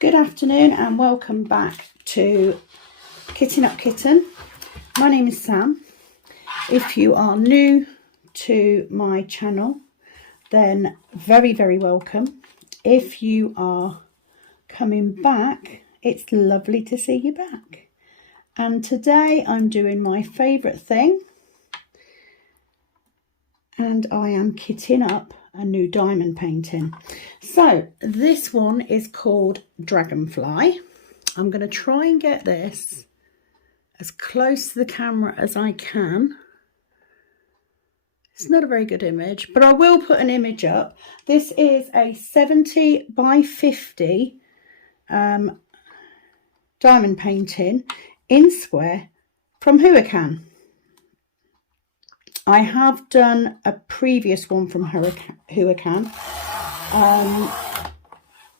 Good afternoon and welcome back to Kitting Up Kitten. My name is Sam. If you are new to my channel, then very welcome. If you are coming back, it's lovely to see you back. And today I'm doing my favourite thing, and I am kitting up a new diamond painting. So this one is called Dragonfly. I'm going to try and get this as close to the camera as I can. It's not a very good image, but I will put an image up. This is a 70 by 50 diamond painting in square from Huacan. I have done a previous one from Huacan.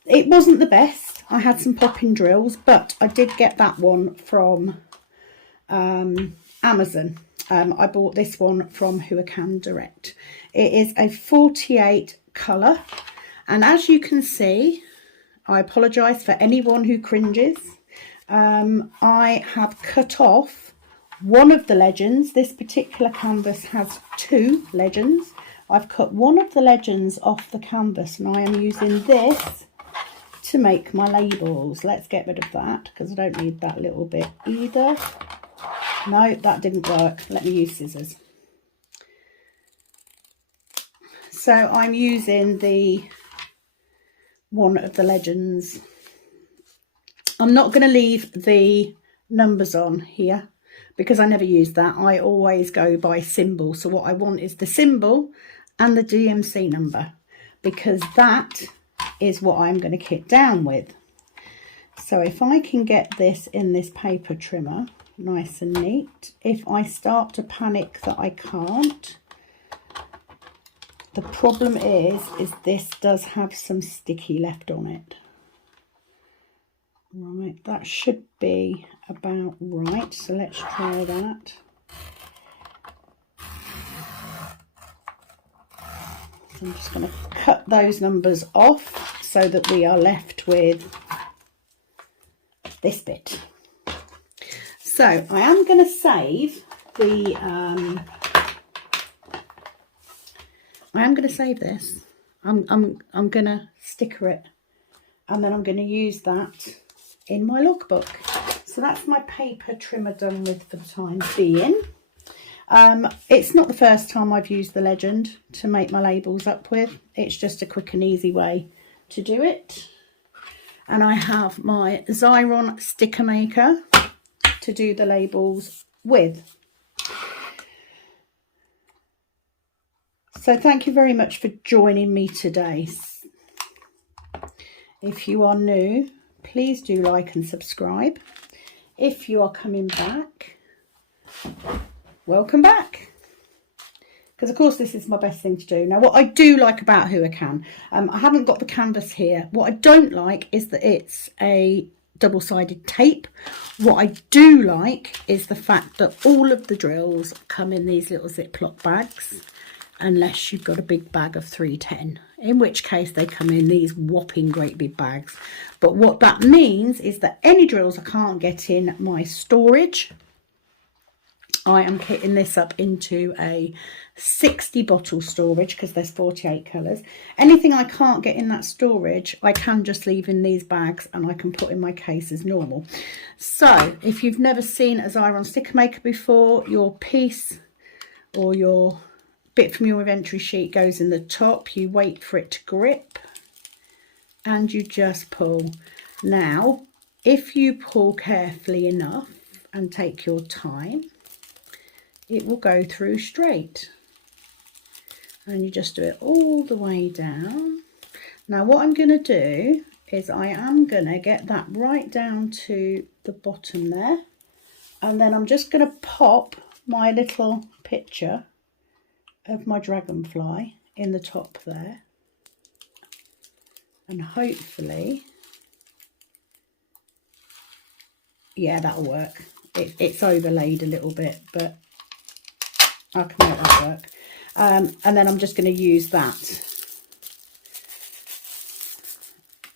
It wasn't the best. I had some popping drills, but I did get that one from Amazon. I bought this one from Huacan direct. It is a 48 colour, and as you can see, I apologise for anyone who cringes. I have cut off one of the legends. This particular canvas has two legends. I've cut one of the legends off the canvas, and I am using this to make my labels. Let's get rid of that because I don't need that little bit either. No, that didn't work. Let me use scissors. So I'm using the one of the legends. I'm not going to leave the numbers on here because I never use that. I always go by symbol. So what I want is the symbol and the DMC number, because that is what I'm going to kit down with. So if I can get this in this paper trimmer nice and neat, if I start to panic that I can't, the problem is this does have some sticky left on it. Right, that should be about right, so let's try that. So I'm just going to cut those numbers off so that we are left with this bit. So I am going to save the I am going to save this. I'm going to sticker it, and then I'm going to use that in my logbook. So that's my paper trimmer done with for the time being. It's not the first time I've used the legend to make my labels up with. It's just a quick and easy way to do it. And I have my Xyron sticker maker to do the labels with. So thank you very much for joining me today. If you are new, please do like and subscribe. If you are coming back, welcome back. Because of course this is my best thing to do. Now what I do like about Huacan, I haven't got the canvas here. What I don't like is that it's a double-sided tape. What I do like is the fact that all of the drills come in these little Ziploc bags, unless you've got a big bag of 310, in which case they come in these whopping great big bags. But what that means is that any drills I can't get in my storage, I am kitting this up into a 60 bottle storage because there's 48 colours. Anything I can't get in that storage, I can just leave in these bags and I can put in my case as normal. So if you've never seen a Xyron sticker maker before, your piece or your bit from your inventory sheet goes in the top. You wait for it to grip and you just pull. Now, if you pull carefully enough and take your time, it will go through straight. And you just do it all the way down. Now what I'm going to do is I am going to get that right down to the bottom there. And then I'm just going to pop my little picture of my dragonfly in the top there, and hopefully, yeah, that'll work. It's overlaid a little bit, but I can make that work. And then I'm just going to use that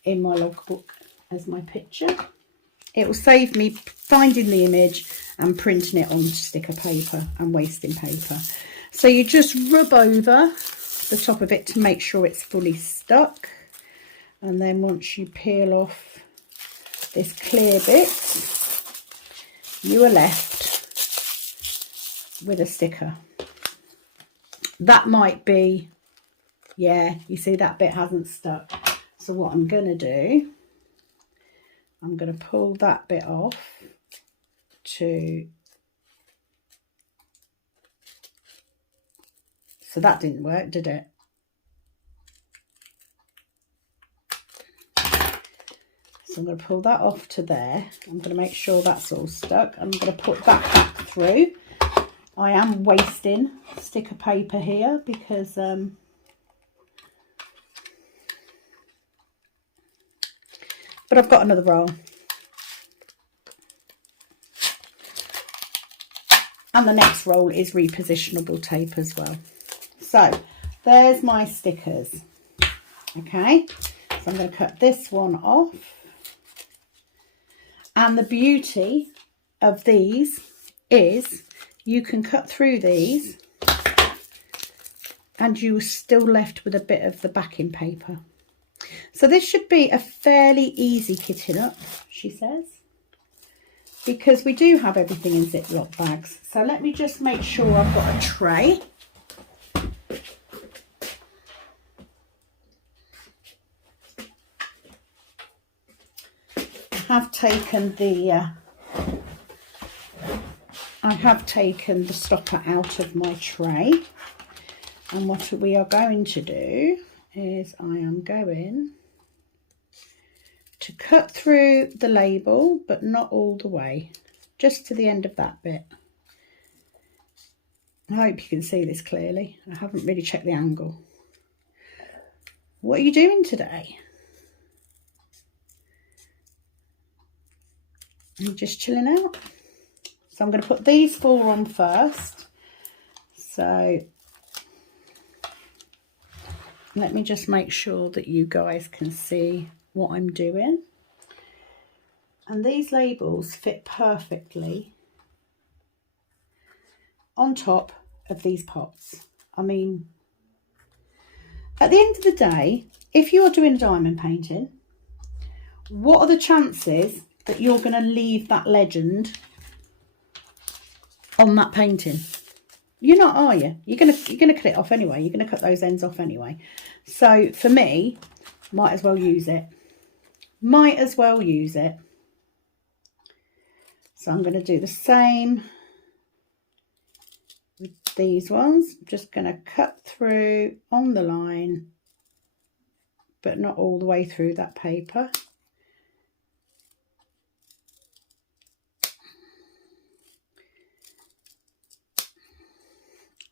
in my logbook as my picture. It will save me finding the image and printing it onto sticker paper and wasting paper. So you just rub over the top of it to make sure it's fully stuck. And then once you peel off this clear bit, you are left with a sticker. That might be, yeah, you see that bit hasn't stuck. So what I'm going to do, I'm going to pull that bit off to, so that didn't work, did it? So I'm going to pull that off to there. I'm going to make sure that's all stuck. I'm going to put that back through. I am wasting sticker paper here because but I've got another roll. And the next roll is repositionable tape as well. So there's my stickers. Okay, so I'm going to cut this one off. And the beauty of these is you can cut through these and you're still left with a bit of the backing paper. So this should be a fairly easy kitting up, she says, because we do have everything in Ziploc bags. So let me just make sure I've got a tray. I have taken the stopper out of my tray, and what we are going to do is I am going to cut through the label, but not all the way, just to the end of that bit. I hope you can see this clearly. I haven't really checked the angle. What are you doing today? Are you just chilling out? So I'm going to put these 4 on first. So let me just make sure that you guys can see what I'm doing. And these labels fit perfectly on top of these pots. I mean, at the end of the day, if you're doing a diamond painting, what are the chances that you're going to leave that legend on that painting? You're not, are you? You're going to cut it off anyway. You're going to cut those ends off anyway. So for me, might as well use it. Might as well use it. So I'm going to do the same with these ones. I'm just going to cut through on the line, but not all the way through that paper.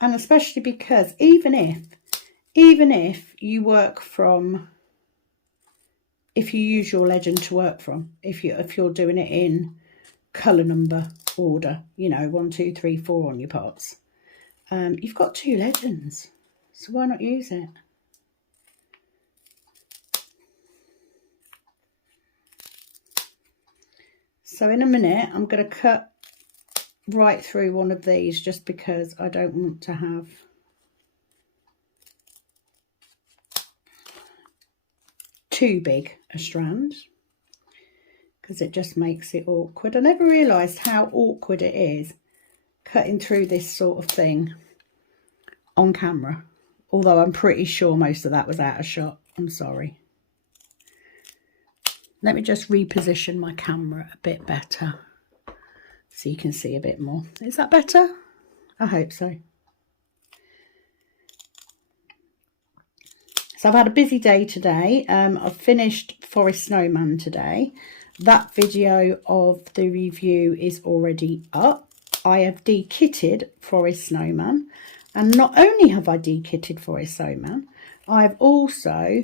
And especially because even if you work from, if you use your legend to work from, if you're doing it in colour number order, you know, 1, 2, 3, 4 on your pots, you've got 2 legends, so why not use it? So in a minute I'm going to cut right through one of these, just because I don't want to have too big a strand, because it just makes it awkward. I never realised how awkward it is cutting through this sort of thing on camera, although I'm pretty sure most of that was out of shot. I'm sorry. Let me just reposition my camera a bit better so you can see a bit more. Is that better? I hope so. So I've had a busy day today. I've finished Forest Snowman today. That video of the review is already up. I have de-kitted Forest Snowman. And not only have I de-kitted Forest Snowman, I've also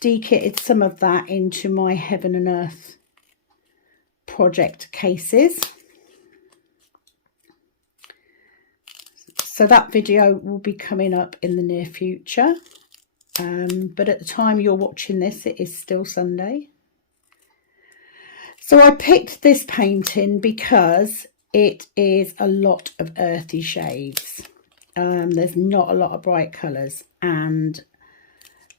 de-kitted some of that into my Heaven and Earth project cases. So that video will be coming up in the near future. But at the time you're watching this, it is still Sunday. So I picked this painting because it is a lot of earthy shades. There's not a lot of bright colours, and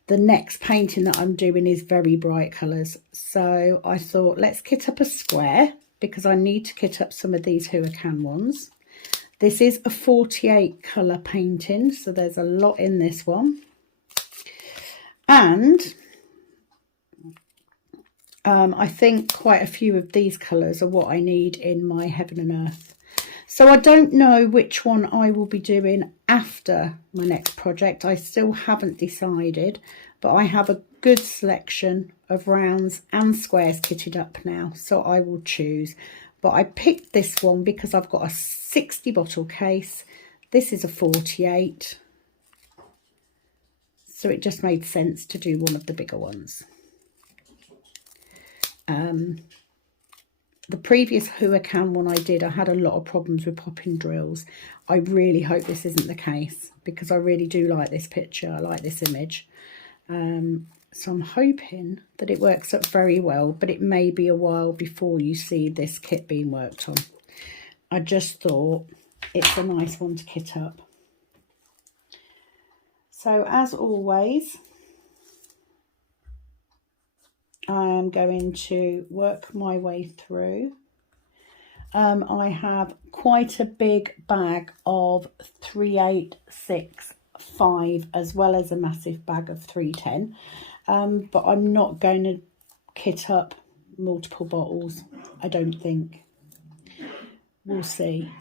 the next painting that I'm doing is very bright colours. So I thought, let's kit up a square because I need to kit up some of these Huacan ones. This is a 48 colour painting, so there's a lot in this one. And I think quite a few of these colours are what I need in my Heaven and Earth. So I don't know which one I will be doing after my next project. I still haven't decided, but I have a good selection of rounds and squares kitted up now, so I will choose. But I picked this one because I've got a 60 bottle case. This is a 48. So it just made sense to do one of the bigger ones. The previous Huacan one I did, I had a lot of problems with popping drills. I really hope this isn't the case because I really do like this picture. I like this image. So I'm hoping that it works up very well, but it may be a while before you see this kit being worked on. I just thought it's a nice one to kit up. So as always, I am going to work my way through. I have quite a big bag of 3865 as well as a massive bag of 310, but I'm not going to kit up multiple bottles, I don't think. We'll see.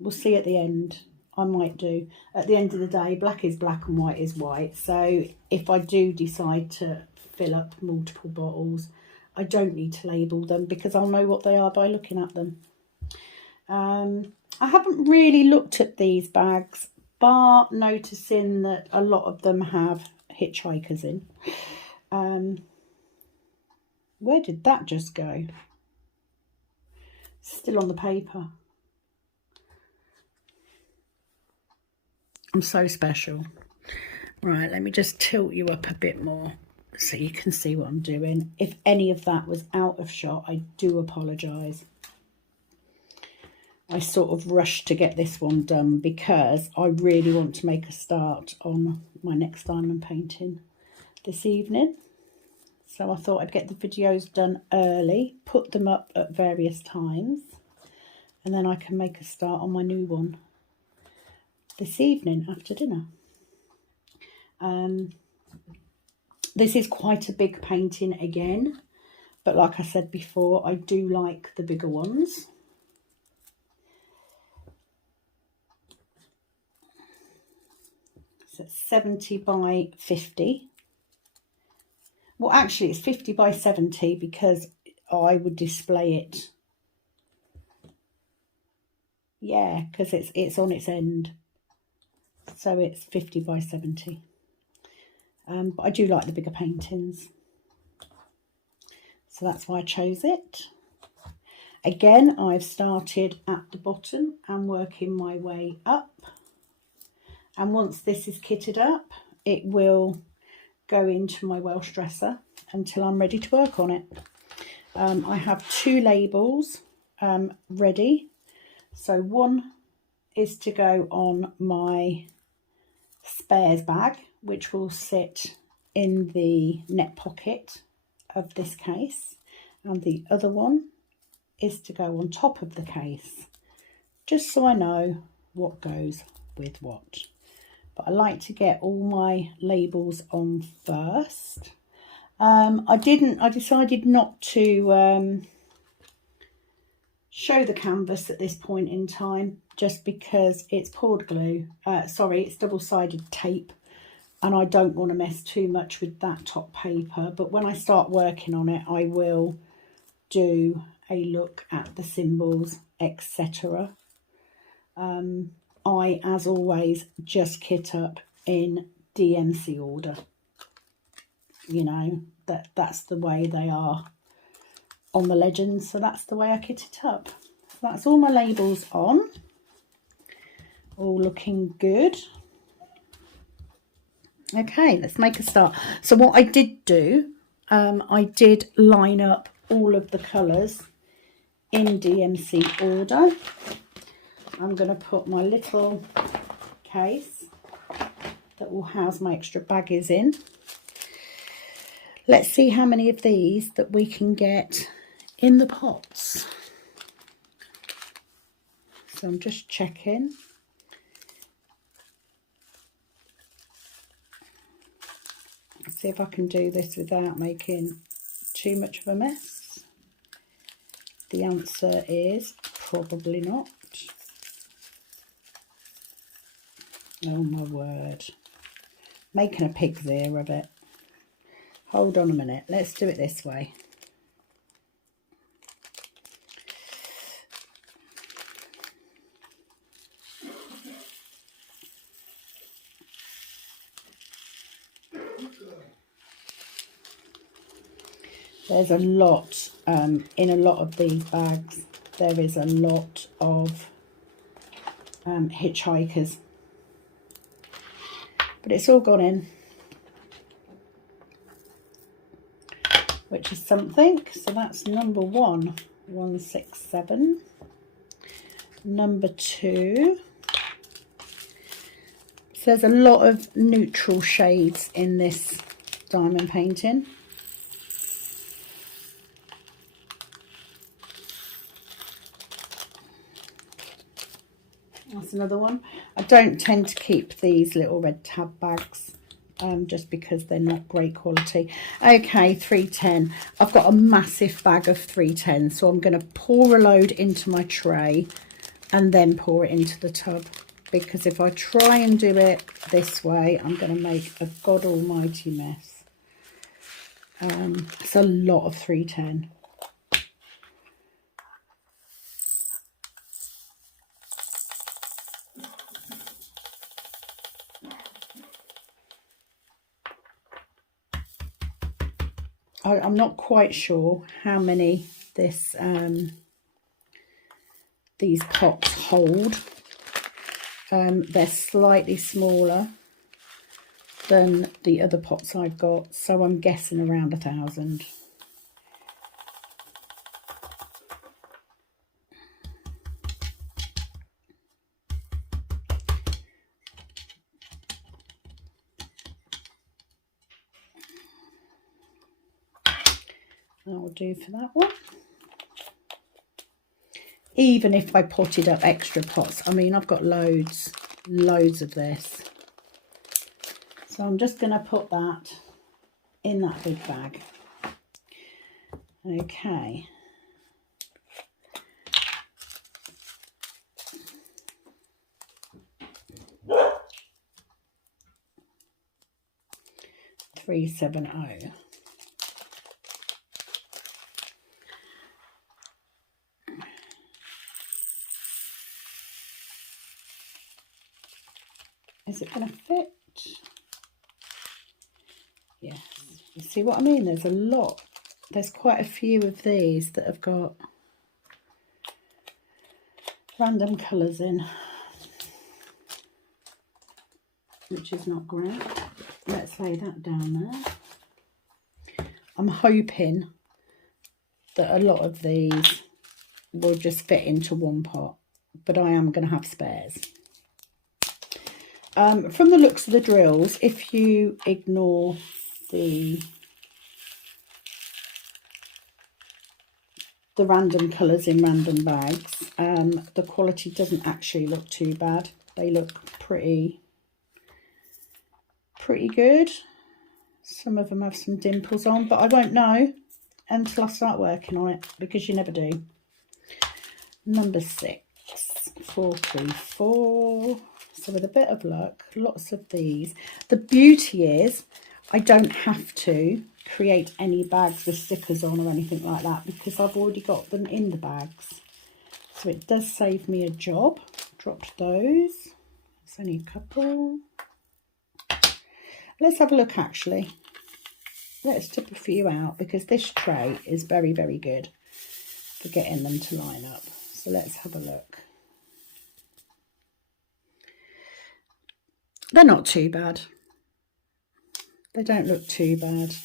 We'll see at the end. I might do. At the end of the day, black is black and white is white. So if I do decide to fill up multiple bottles, I don't need to label them because I'll know what they are by looking at them. I haven't really looked at these bags, bar noticing that a lot of them have hitchhikers in. Where did that just go? Still on the paper. I'm so special. Right, let me just tilt you up a bit more so you can see what I'm doing. If any of that was out of shot, I do apologise. I sort of rushed to get this one done because I really want to make a start on my next diamond painting this evening. So I thought I'd get the videos done early, put them up at various times, and then I can make a start on my new one this evening after dinner. This is quite a big painting again, but like I said before, I do like the bigger ones. So it's 70 by 50. Well, actually it's 50 by 70 because I would display it. Yeah, because it's on its end. So it's 50 by 70. But I do like the bigger paintings. So that's why I chose it. Again, I've started at the bottom and working my way up. And once this is kitted up, it will go into my Welsh dresser until I'm ready to work on it. I have two labels ready. So one is to go on my spares bag, which will sit in the net pocket of this case, and the other one is to go on top of the case, just so I know what goes with what. But I like to get all my labels on first. I decided not to show the canvas at this point in time, just because it's poured glue, it's double-sided tape, and I don't want to mess too much with that top paper. But when I start working on it, I will do a look at the symbols, etc. I, as always, just kit up in DMC order. You know, that's the way they are on the legends, so that's the way I kit it up. So that's all my labels on, all looking good. Okay, let's make a start. So what I did do, I did line up all of the colours in DMC order. I'm going to put my little case that will house my extra baggies in. Let's see how many of these that we can get in the pots. So I'm just checking. Let's see if I can do this without making too much of a mess. The answer is probably not. Oh my word. Making a pig's ear of it. Hold on a minute. Let's do it this way. There's a lot in a lot of these bags. There is a lot of hitchhikers. But it's all gone in, which is something. So that's number 1, 167. Number 2. So there's a lot of neutral shades in this diamond painting. That's another one. I don't tend to keep these little red tab bags just because they're not great quality. Okay, 310. I've got a massive bag of 310, so I'm going to pour a load into my tray and then pour it into the tub, because if I try and do it this way, I'm going to make a god almighty mess. It's a lot of 310. I'm not quite sure how many these pots hold. They're slightly smaller than the other pots I've got, so I'm guessing around 1,000. That'll do for that one. Even if I potted up extra pots, I mean, I've got loads of this. So I'm just going to put that in that big bag. Okay. $370. Is it going to fit? Yes. You see what I mean? There's a lot. There's quite a few of these that have got random colours in, which is not great. Let's lay that down there. I'm hoping that a lot of these will just fit into one pot, but I am going to have spares. From the looks of the drills, if you ignore the random colours in random bags, the quality doesn't actually look too bad. They look pretty good. Some of them have some dimples on, but I won't know until I start working on it, because you never do. Number 6, 434. So with a bit of luck, lots of these. The beauty is I don't have to create any bags with stickers on or anything like that, because I've already got them in the bags. So it does save me a job. Dropped those. It's only a couple. Let's have a look actually. Let's tip a few out, because this tray is very, very good for getting them to line up. So let's have a look. They're not too bad. They don't look too bad.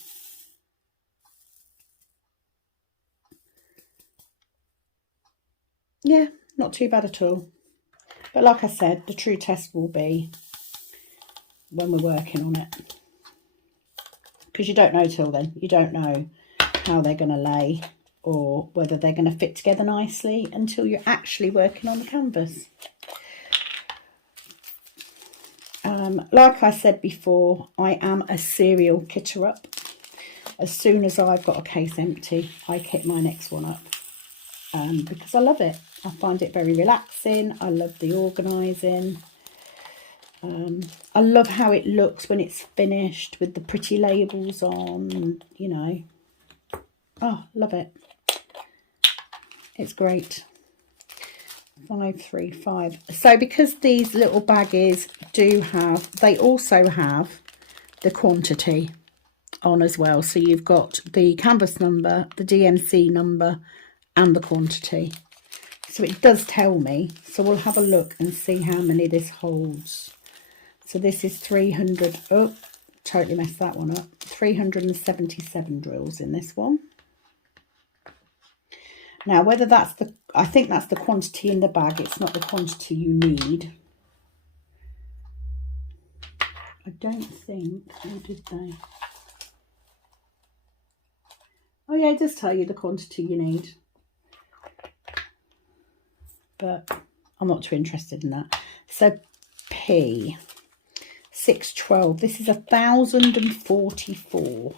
yeah, not too bad at all. But like I said, the true test will be when we're working on it, because you don't know till then. You don't know how they're going to lay or whether they're going to fit together nicely until you're actually working on the canvas. Like I said before, I am a serial kitter up. As soon as I've got a case empty, I kit my next one up, because I love it. I find it very relaxing. I love the organising. I love how it looks when it's finished with the pretty labels on, you know. Oh, love it. It's great. 535. So because these little baggies they also have the quantity on as well. So you've got the canvas number, the DMC number, and the quantity. So it does tell me. So we'll have a look and see how many this holds. So this is 300. Oh, totally messed that one up. 377 drills in this one. Now, whether that's I think that's the quantity in the bag. It's not the quantity you need. I don't think, or did they? Oh yeah, it does tell you the quantity you need. But I'm not too interested in that. So P, 612. This is 1,044.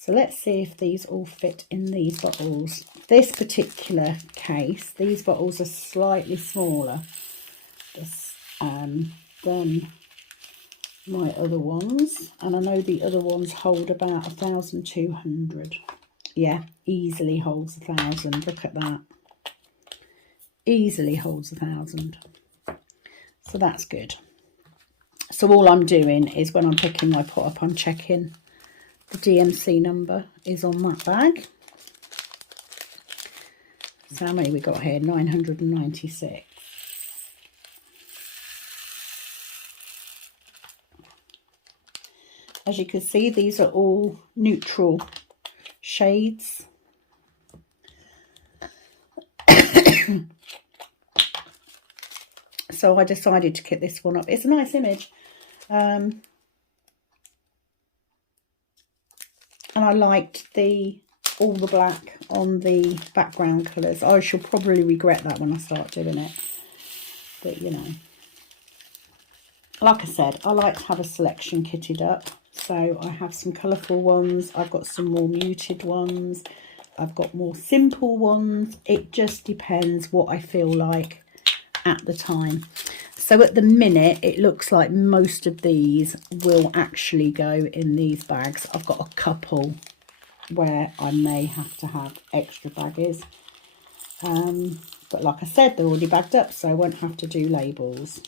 So let's see if these all fit in these bottles. This particular case, these bottles are slightly smaller than my other ones. And I know the other ones hold about 1,200. Yeah, easily holds 1,000. Look at that. Easily holds 1,000. So that's good. So all I'm doing is when I'm picking my pot up, I'm checking the DMC number is on that bag. So how many we got here? 996. As you can see, these are all neutral shades. So I decided to kit this one up. It's a nice image. And I liked all the black on the background colours. I shall probably regret that when I start doing it. But, you know. Like I said, I like to have a selection kitted up. So I have some colourful ones. I've got some more muted ones. I've got more simple ones. It just depends what I feel like at the time. So at the minute, it looks like most of these will actually go in these bags. I've got a couple where I may have to have extra baggies. But like I said, they're already bagged up, so I won't have to do labels.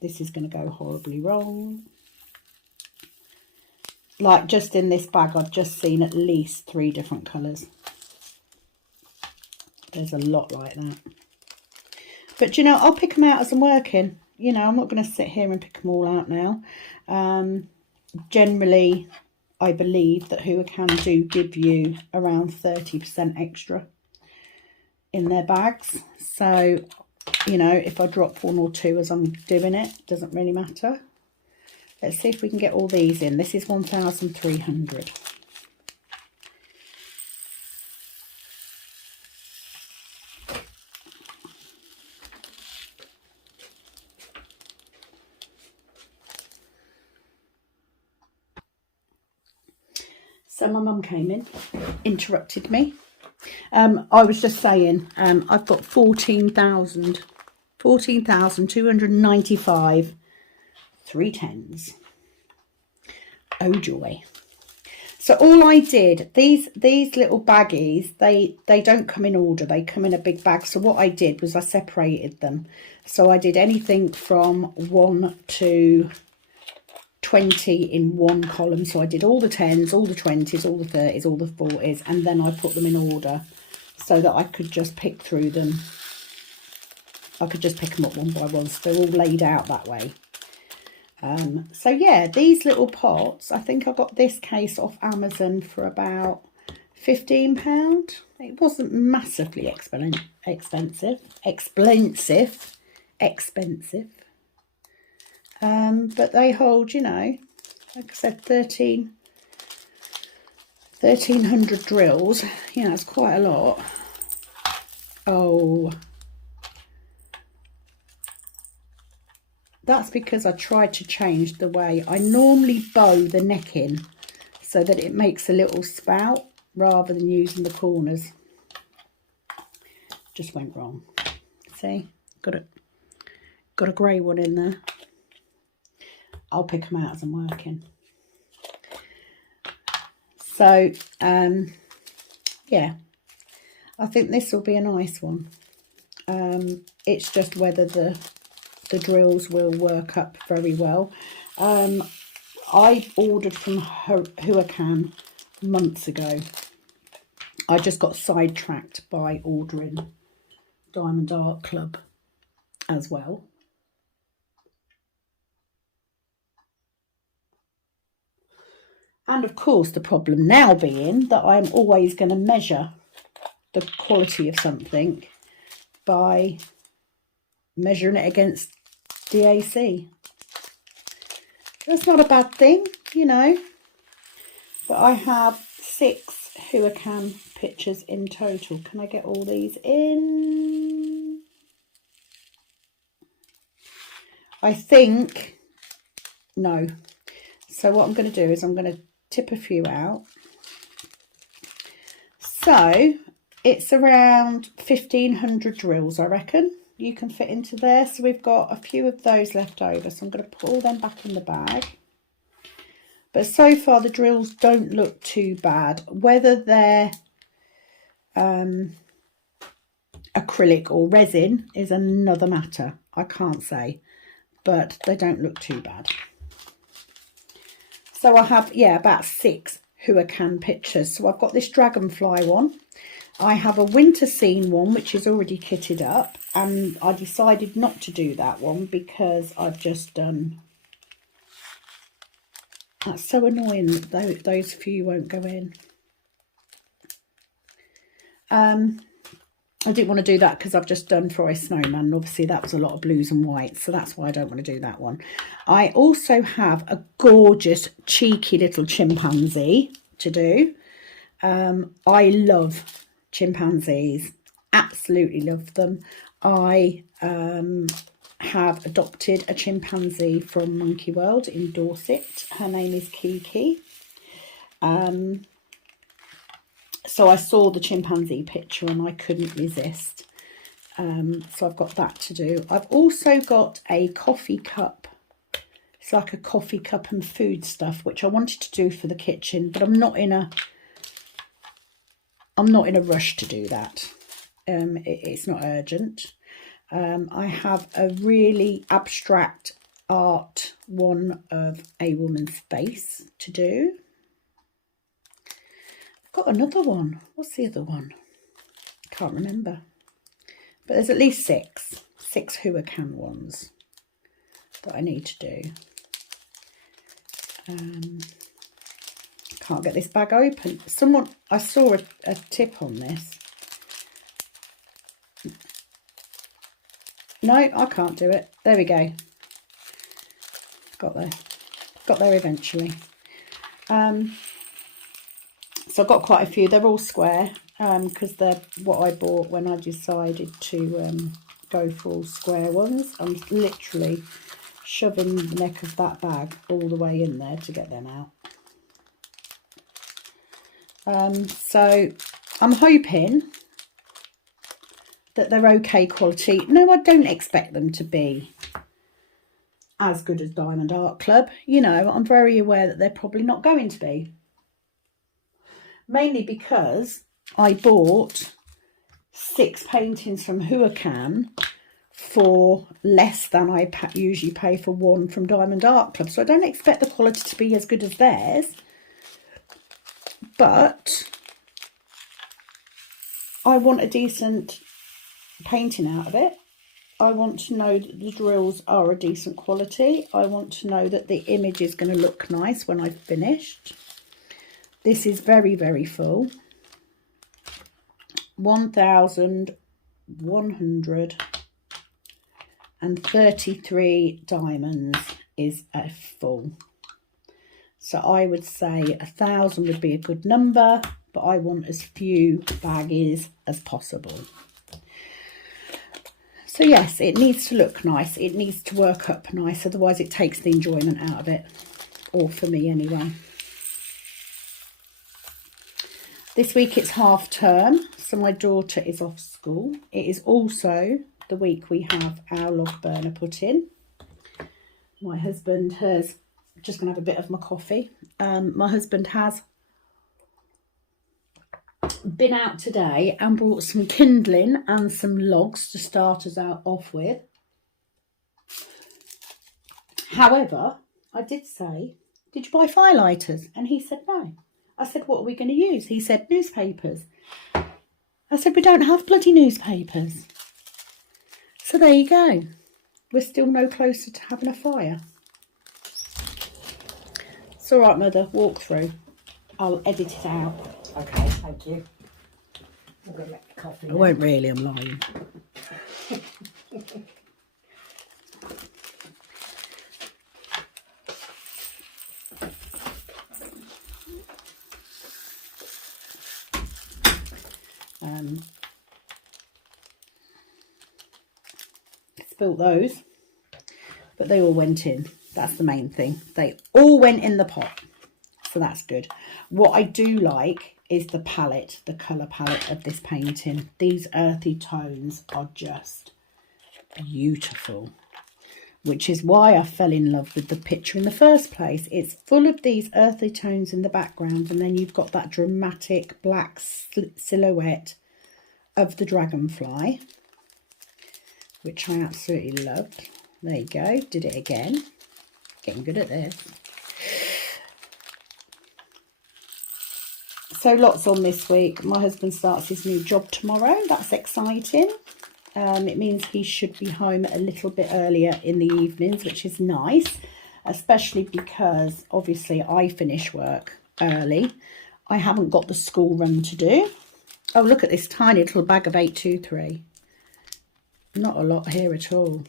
This is going to go horribly wrong. Like just in this bag, I've just seen at least 3 different colours. There's a lot like that. But, you know, I'll pick them out as I'm working. You know, I'm not going to sit here and pick them all out now. Generally, I believe that Huacan do give you around 30% extra in their bags. So, you know, if I drop 1 or 2 as I'm doing it, doesn't really matter. Let's see if we can get all these in. This is 1,300. So my mum came in, interrupted me. I was just saying, I've got 14,295 310s. Oh joy. So all I did, these little baggies, they don't come in order, they come in a big bag. So what I did was I separated them. So I did anything from 1 to 20 in one column. So I did all the 10s, all the 20s, all the 30s, all the 40s, and then I put them in order so that I could just pick through them. I could just pick them up one by one, so they're all laid out that way. So yeah, these little pots, I think I got this case off Amazon for about £15. It wasn't massively expensive. But they hold, you know, like I said, 1300 drills. You know, it's quite a lot. Oh, that's because I tried to change the way I normally bow the neck in so that it makes a little spout rather than using the corners. Just went wrong. See, got a grey one in there. I'll pick them out as I'm working. So yeah, I think this will be a nice one. It's just whether the drills will work up very well. I ordered from Huacan months ago. I just got sidetracked by ordering Diamond Art Club as well. And of course, the problem now being that I'm always going to measure the quality of something by measuring it against DAC. That's not a bad thing, you know. But I have 6 Huacan pictures in total. Can I get all these in? I think no. So what I'm going to do is I'm going to tip a few out. So it's around 1500 drills, I reckon, you can fit into there. So we've got a few of those left over, so I'm going to put all them back in the bag. But so far the drills don't look too bad. Whether they're acrylic or resin is another matter. I can't say, but they don't look too bad. So I have, yeah, about 6 Huacan pictures. So I've got this Dragonfly one. I have a winter scene one, which is already kitted up. And I decided not to do that one because I've just done... That's so annoying that those few won't go in. I didn't want to do that because I've just done For a Snowman. And obviously, that was a lot of blues and whites. So that's why I don't want to do that one. I also have a gorgeous, cheeky little chimpanzee to do. I love chimpanzees. Absolutely love them. I have adopted a chimpanzee from Monkey World in Dorset. Her name is Kiki. So I saw the chimpanzee picture and I couldn't resist. So I've got that to do. I've also got a coffee cup. It's like a coffee cup and food stuff, which I wanted to do for the kitchen, but I'm not in a rush to do that. It's not urgent. I have a really abstract art one of a woman's face to do. I've got another one. What's the other one? Can't remember. But there's at least 6 Huacan ones that I need to do. Can't get this bag open. I saw a tip on this. No, I can't do it. There we go. Got there eventually. So I've got quite a few. They're all square because they're what I bought when I decided to go for all square ones. I'm literally shoving the neck of that bag all the way in there to get them out. So I'm hoping that they're okay quality. No, I don't expect them to be as good as Diamond Art Club. You know, I'm very aware that they're probably not going to be. Mainly because I bought 6 paintings from Huacan for less than I usually pay for one from Diamond Art Club. So I don't expect the quality to be as good as theirs. But I want a decent painting out of it. I want to know that the drills are a decent quality. I want to know that the image is going to look nice when I've finished. This is very, very full. 1,133 diamonds is a full. So I would say 1,000 would be a good number, but I want as few baggies as possible. So yes, it needs to look nice. It needs to work up nice, otherwise it takes the enjoyment out of it. Or for me anyway. This week it's half term, so my daughter is off school. It is also the week we have our log burner put in. My husband has, just going to have a bit of my coffee. My husband has been out today and brought some kindling and some logs to start us out off with. However, I did say, did you buy firelighters? And he said no. I said, what are we going to use? He said, newspapers. I said, we don't have bloody newspapers. So there you go. We're still no closer to having a fire. It's all right, Mother. Walk through. I'll edit it out. Okay, thank you. I'm going to make the coffee. I won't really, I'm lying. Spilt those, but they all went in. That's the main thing. They all went in the pot, so that's good. What I do like is the palette, the colour palette of this painting. These earthy tones are just beautiful, which is why I fell in love with the picture in the first place. It's full of these earthy tones in the background, and then you've got that dramatic black silhouette of the dragonfly, which I absolutely loved. There you go, did it again. Getting good at this. So lots on this week. My husband starts his new job tomorrow. That's exciting. It means he should be home a little bit earlier in the evenings, which is nice, especially because obviously I finish work early. I haven't got the school run to do. Oh, look at this tiny little bag of 823. Not a lot here at all.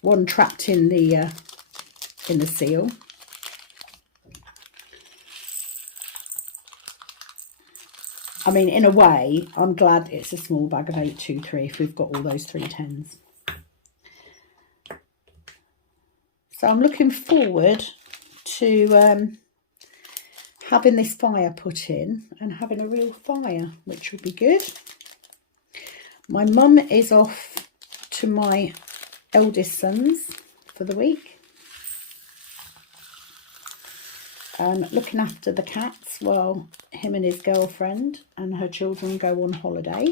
One trapped in the seal. I mean, in a way, I'm glad it's a small bag of 823 if we've got all those 310s. So I'm looking forward to having this fire put in and having a real fire, which will be good. My mum is off to my eldest son's for the week. Looking after the cats while him and his girlfriend and her children go on holiday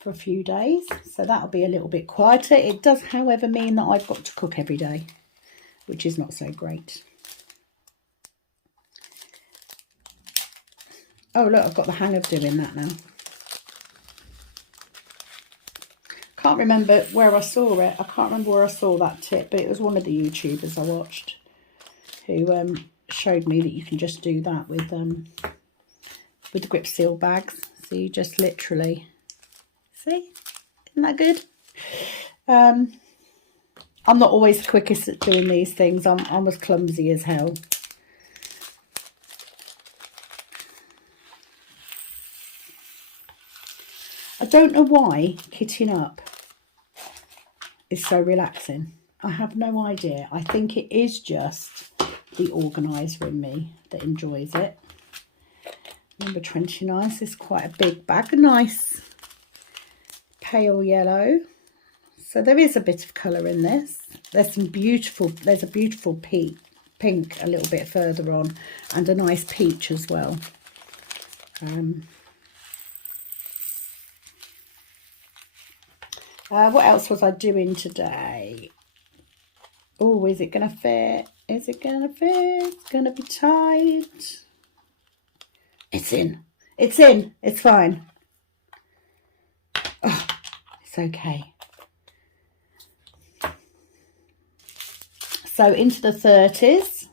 for a few days. So that'll be a little bit quieter. It does, however, mean that I've got to cook every day, which is not so great. Oh, look, I've got the hang of doing that now. Can't remember where I saw it. I can't remember where I saw that tip, but it was one of the YouTubers I watched who showed me that you can just do that with the grip seal bags. So you just literally, see, isn't that good? I'm not always the quickest at doing these things. I'm as clumsy as hell. I don't know why kitting up is so relaxing. I have no idea. I think it is just the organiser in me that enjoys it. Number 29, this is quite a big bag, a nice pale yellow. So there is a bit of colour in this. There's a beautiful pink a little bit further on, and a nice peach as well. What else was I doing today? Oh, is it going to fit? Is it going to fit? It's going to be tight. It's in. It's in. It's fine. Oh, it's okay. So into the 30s.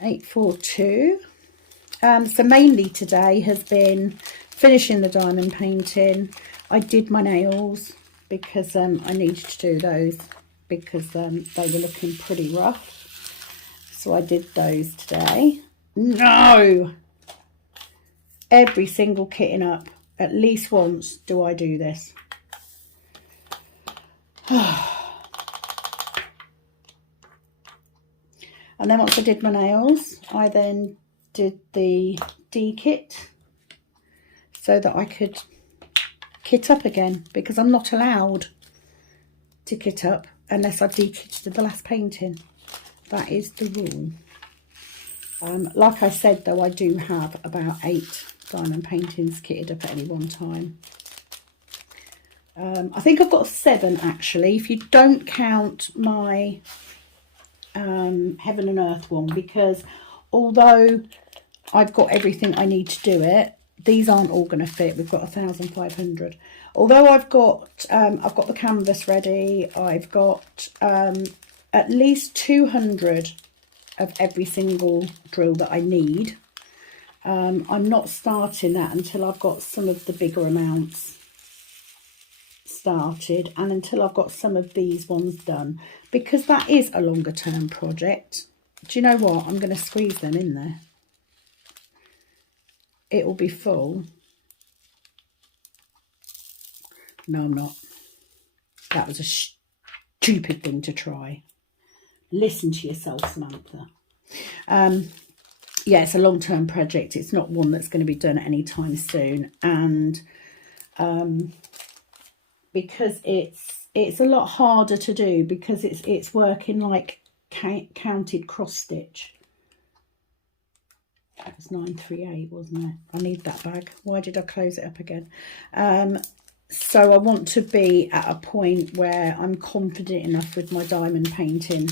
842. So mainly today has been finishing the diamond painting. I did my nails because I needed to do those because they were looking pretty rough. So I did those today. No! Every single kitting up, at least once do I do this. And then once I did my nails, I then did the D-kit so that I could kit up again, because I'm not allowed to kit up unless I've D-kitted the last painting. That is the rule. Like I said though, I do have about 8 diamond paintings kitted up at any one time. I think I've got 7 actually, if you don't count my Heaven and Earth one, because although I've got everything I need to do it, these aren't all going to fit. We've got 1,500. Although I've got the canvas ready, I've got at least 200 of every single drill that I need. I'm not starting that until I've got some of the bigger amounts started and until I've got some of these ones done, because that is a longer term project. Do you know what? I'm going to squeeze them in there. It will be full. No, I'm not. That was a stupid thing to try. Listen to yourself, Samantha. Yeah, it's a long-term project. It's not one that's going to be done anytime soon. And because it's a lot harder to do, because it's working like counted cross stitch. That was 938, wasn't it? I need that bag. Why did I close it up again? So I want to be at a point where I'm confident enough with my diamond painting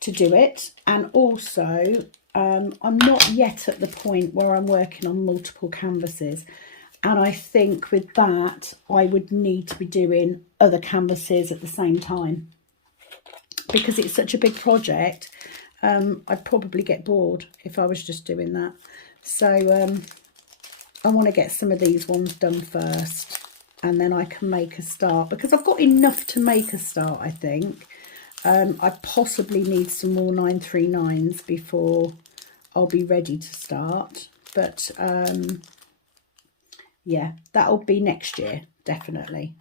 to do it. And also, I'm not yet at the point where I'm working on multiple canvases. And I think with that, I would need to be doing other canvases at the same time. Because it's such a big project, I'd probably get bored if I was just doing that. So I want to get some of these ones done first, and then I can make a start, because I've got enough to make a start, I think. I possibly need some more 939s before I'll be ready to start. But yeah, that'll be next year, definitely.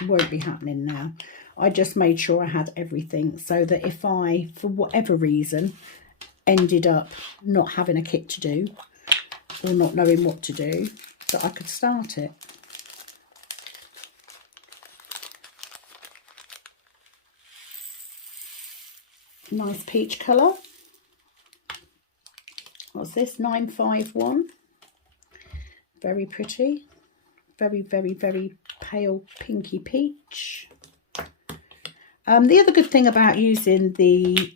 It won't be happening now. I just made sure I had everything so that if I, for whatever reason, ended up not having a kit to do or not knowing what to do, that I could start it. Nice peach colour. What's this? 951. Very pretty. Very, very, very pale pinky peach. The other good thing about using the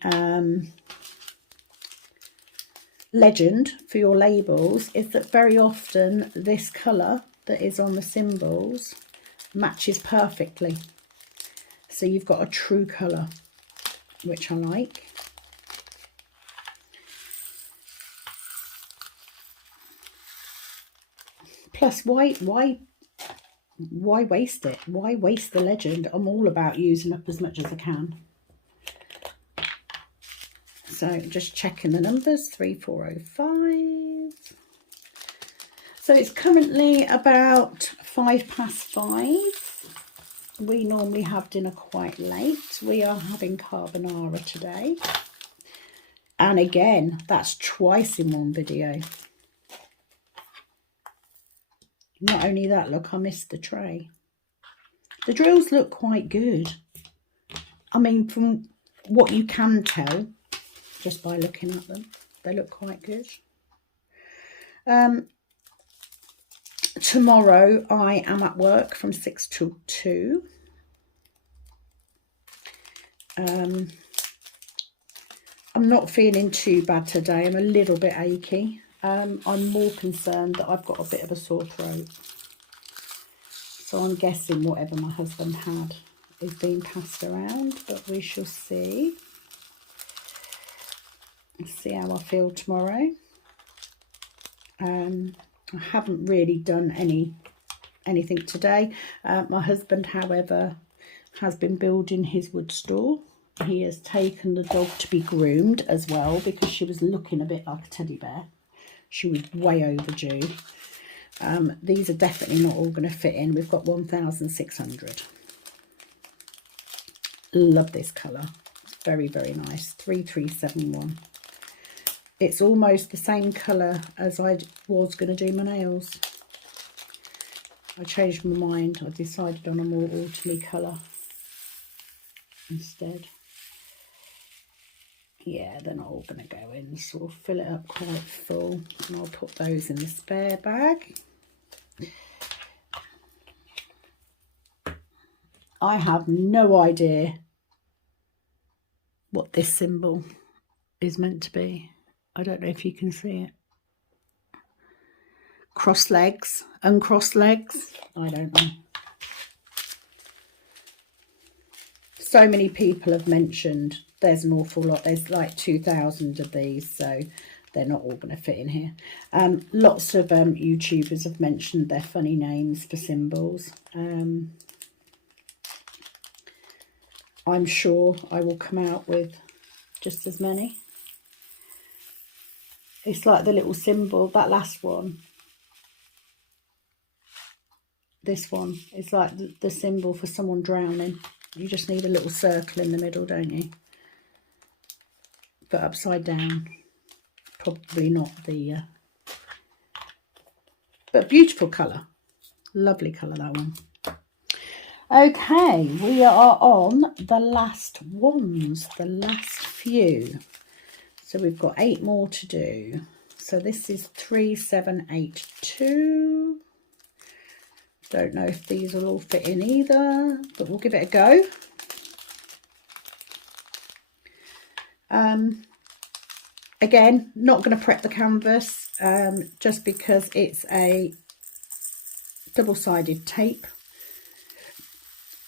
legend for your labels is that very often this colour that is on the symbols matches perfectly. So you've got a true colour, which I like. Plus, why waste it? Why waste the legend? I'm all about using up as much as I can. So just checking the numbers, 3405. So it's currently about 5:05. We normally have dinner quite late. We are having carbonara today. And again, that's twice in one video. Not only that, look, I missed the tray. The drills look quite good. I mean, from what you can tell, just by looking at them, they look quite good. Tomorrow I am at work from 6 till 2. I'm not feeling too bad today. I'm a little bit achy. I'm more concerned that I've got a bit of a sore throat. So I'm guessing whatever my husband had is being passed around, but we shall see. Let's see how I feel tomorrow. I haven't really done anything today. My husband, however, has been building his wood store. He has taken the dog to be groomed as well because she was looking a bit like a teddy bear. She was way overdue. These are definitely not all going to fit in. We've got 1,600. Love this colour. It's very, very nice. 3371. It's almost the same colour as I was going to do my nails. I changed my mind. I decided on a more autumny colour instead. Yeah, they're not all going to go in, so we'll fill it up quite full, and I'll put those in the spare bag. I have no idea what this symbol is meant to be. I don't know if you can see it. Cross legs, uncrossed legs, I don't know. So many people have mentioned there's an awful lot. There's like 2,000 of these, so they're not all going to fit in here. Lots of YouTubers have mentioned their funny names for symbols. I'm sure I will come out with just as many. It's like the little symbol, that last one. This one is like the symbol for someone drowning. You just need a little circle in the middle, don't you? But upside down. Probably not the... but beautiful colour. Lovely colour, that one. Okay, we are on the last ones, the last few. So we've got 8 more to do. So this is 3782. Don't know if these will all fit in either, but we'll give it a go. Again, not going to prep the canvas just because it's a double-sided tape.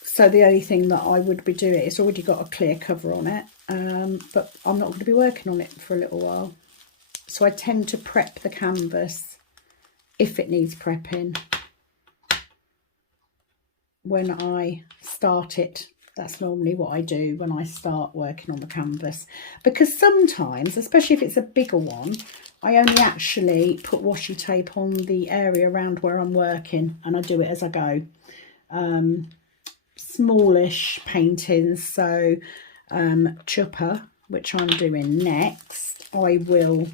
So the only thing that I would be doing, it's already got a clear cover on it, but I'm not going to be working on it for a little while. So I tend to prep the canvas if it needs prepping when I start it. That's normally what I do when I start working on the canvas, because sometimes, especially if it's a bigger one, I only actually put washi tape on the area around where I'm working, and I do it as I go. Smallish paintings, so Chupper, which I'm doing next, I will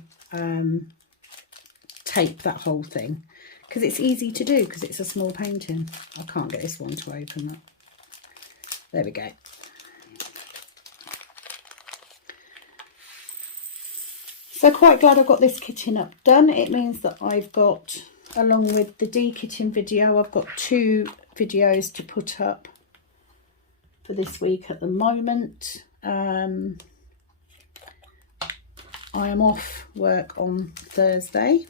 tape that whole thing because it's easy to do because it's a small painting. I can't get this one to open up. There we go. So quite glad I've got this kitting up done. It means that I've got, along with the de-kitting video, I've got 2 videos to put up for this week at the moment. I am off work on Thursday,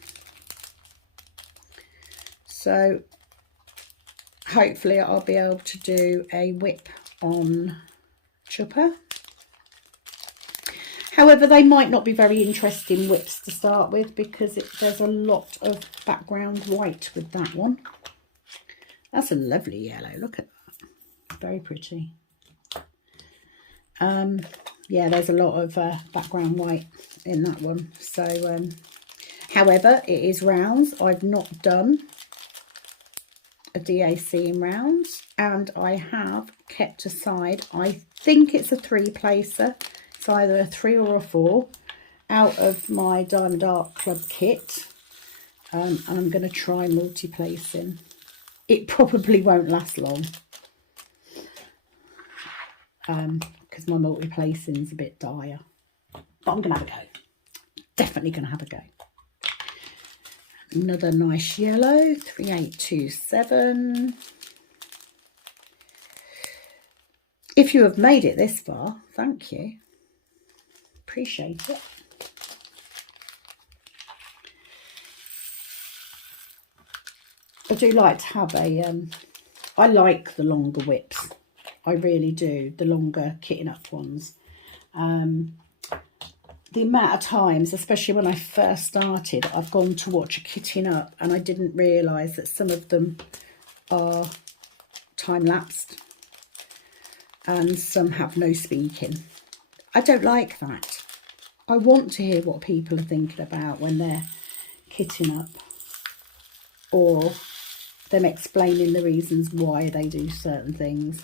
so hopefully I'll be able to do a whip on Chupper. However, they might not be very interesting whips to start with because there's a lot of background white with that one. That's a lovely yellow, look at that, very pretty. Yeah, there's a lot of background white in that one. So however, it is rounds. I've not done a DAC in rounds, and I have kept aside, I think it's a 3-placer, it's either a 3 or a 4, out of my Diamond Art Club kit, and I'm going to try multi-placing. It probably won't last long because my multi-placing's a bit dire, but I'm going to have a go. Definitely going to have a go. Another nice yellow, 3827. If you have made it this far, thank you. Appreciate it. I do like to have a, I like the longer whips. I really do, the longer kitting up ones. the amount of times, especially when I first started, I've gone to watch a kitting up and I didn't realise that some of them are time-lapsed and some have no speaking. I don't like that. I want to hear what people are thinking about when they're kitting up, or them explaining the reasons why they do certain things.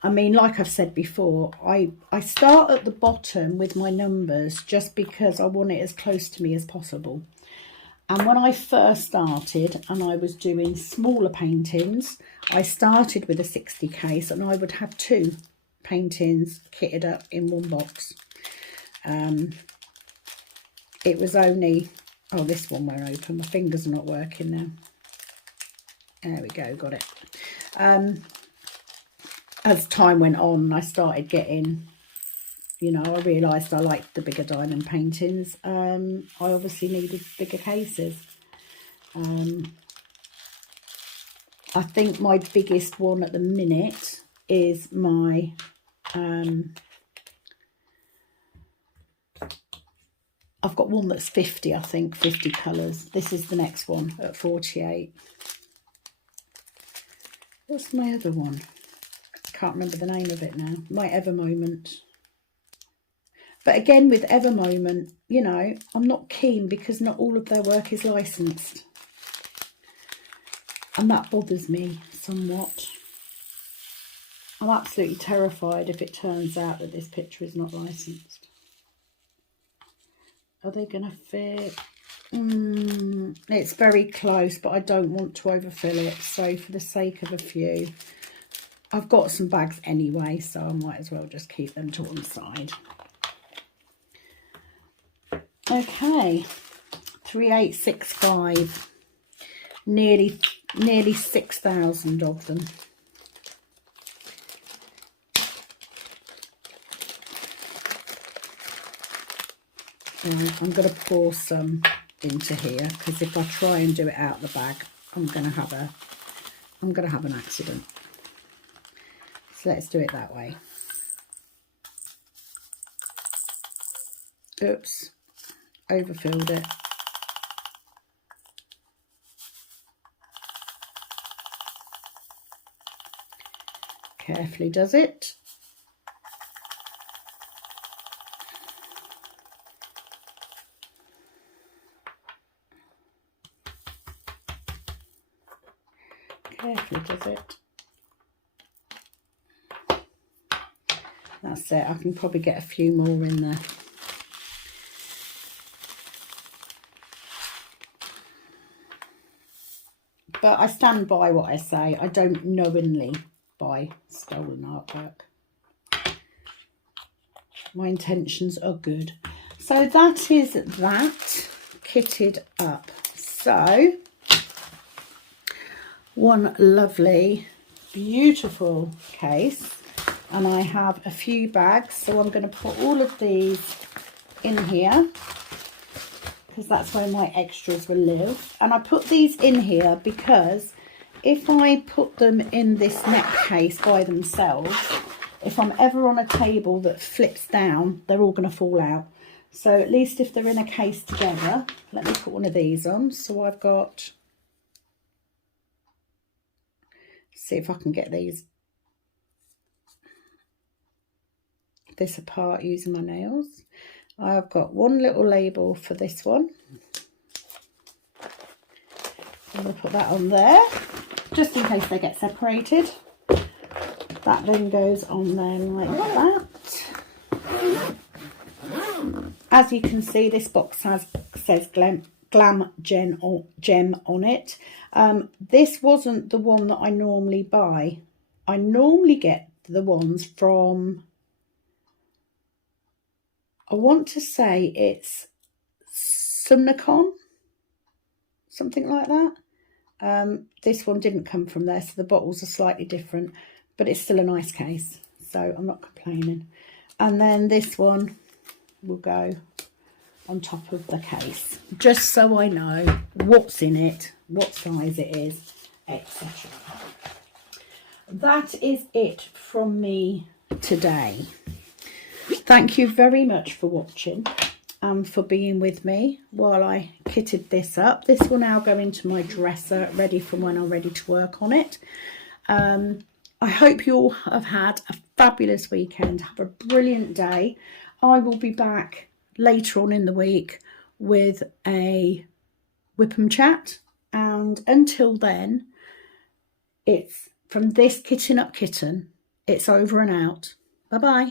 I mean, like I've said before, I start at the bottom with my numbers just because I want it as close to me as possible. And when I first started and I was doing smaller paintings, I started with a 60 case and I would have 2 paintings kitted up in one box. It was only, oh, this one won't open. My fingers are not working now. There we go, got it. As time went on, I started getting, you know, I realised I liked the bigger diamond paintings. I obviously needed bigger cases. I think my biggest one at the minute is my I've got one that's 50, I think, 50 colours. This is the next one at 48. What's my other one? Can't remember the name of it now. My Ever Moment. But again, with Ever Moment, you know, I'm not keen because not all of their work is licensed. And that bothers me somewhat. I'm absolutely terrified if it turns out that this picture is not licensed. Are they going to fit? It's very close, but I don't want to overfill it. So for the sake of a few, I've got some bags anyway, so I might as well just keep them to one side. Okay, 3865, nearly 6,000 of them. Right, I'm going to pour some into here because if I try and do it out of the bag, I'm going to have an accident. So let's do it that way. Oops, overfilled it. Carefully does it. Carefully does it. That's it. I can probably get a few more in there. But I stand by what I say. I don't knowingly buy stolen artwork. My intentions are good. So that is that kitted up. So one lovely, beautiful case. And I have a few bags, so I'm going to put all of these in here because that's where my extras will live. And I put these in here because if I put them in this neck case by themselves, if I'm ever on a table that flips down, they're all going to fall out. So at least if they're in a case together, let me put one of these on. So I've got, see if I can get this apart using my nails. I've got one little label for this one. I'm going to put that on there just in case they get separated. That then goes on there like that. As you can see, this box says Glam Gem on it. This wasn't the one that I normally buy. I normally get the ones from, I want to say it's Huacan, something like that. This one didn't come from there, so the bottles are slightly different, but it's still a nice case, so I'm not complaining. And then this one will go on top of the case, just so I know what's in it, what size it is, etc. That is it from me today. Thank you very much for watching. and for being with me while I kitted this up. This will now go into my dresser, ready for when I'm ready to work on it. I hope you all have had a fabulous weekend. Have a brilliant day. I will be back later on in the week with a Whipham chat. And until then, it's from this Kitting Up Kitten. It's over and out. Bye-bye.